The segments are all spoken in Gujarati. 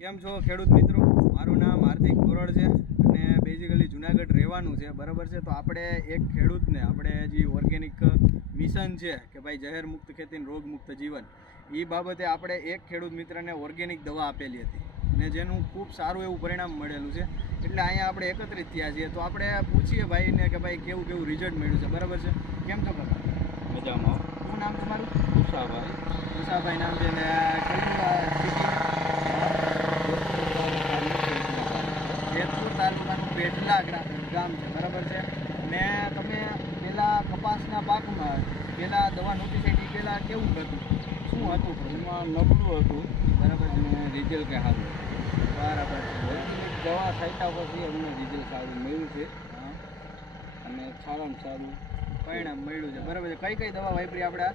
કેમ છો ખેડૂત મિત્રો? મારું નામ હાર્દિક ગોરડ છે અને બેઝિકલી જુનાગઢ રહેવાનું છે, બરાબર છે. તો આપણે એક ખેડૂતને આપણે જે ઓર્ગેનિક મિશન છે કે ભાઈ જહેર મુક્ત ખેતી રોગ મુક્ત જીવન, એ બાબતે આપણે એક ખેડૂત મિત્રને ઓર્ગેનિક દવા આપેલી હતી અને જેનું ખૂબ સારું એવું પરિણામ મળેલું છે. એટલે અહીંયા આપણે એકત્રિત થયા છીએ. તો આપણે પૂછીએ ભાઈને કે ભાઈ કેવું કેવું રિઝલ્ટ મળ્યું છે, બરાબર છે. કેમ છો કાકા? મજામાં. શું નામ તમારું? ઉષાભાઈ. ઉષાભાઈ નામ છે ને જેતપુર તાલુકાનું પેટલા ગામ છે, બરાબર છે. ને તમે પેલા કપાસના પાકમાં પેલા દવા નહોતી છાંટી, પેલા કેવું હતું, શું હતું? એમાં નબળું હતું, બરાબર છે, અને રિઝલ્ટ કંઈ સારું. બરાબર છે. દવા છાંટ્યા પછી અમને રિઝલ્ટ સારું મળ્યું છે હા, અને સારામાં સારું પરિણામ મળ્યું છે, બરાબર છે. કઈ કઈ દવા વાપરી આપણે?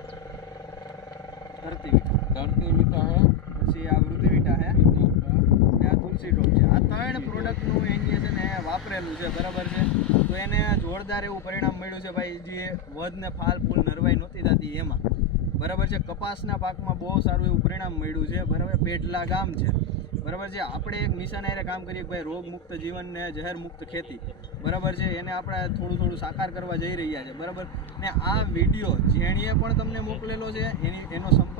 ધરતી વિટા, ધરતી વિટા હે, પછી આ વૃદ્ધિ વિટા હે, ને આ તુલસી ડોપ છે. આ ત્રણ પ્રોડક્ટનું એની છે ને વાપરેલું છે, બરાબર છે. તો એને જોરદાર એવું પરિણામ મળ્યું છે ભાઈ. જે વધને ફાલ ફૂલ નરવાઈ નહોતી થતી એમાં, બરાબર છે. કપાસના પાકમાં બહુ સારું એવું પરિણામ મળ્યું છે, બરાબર. પેટલા ગામ છે, બરાબર છે. આપણે એક મિશન હારે કામ કરીએ કે ભાઈ રોગ મુક્ત જીવન ને જહેર મુક્ત ખેતી, બરાબર છે. એને આપણે થોડું સાકાર કરવા જઈ રહ્યા છે, બરાબર. ને આ વિડીયો જેણીએ પણ તમને મોકલેલો છે એનો સંપર્ક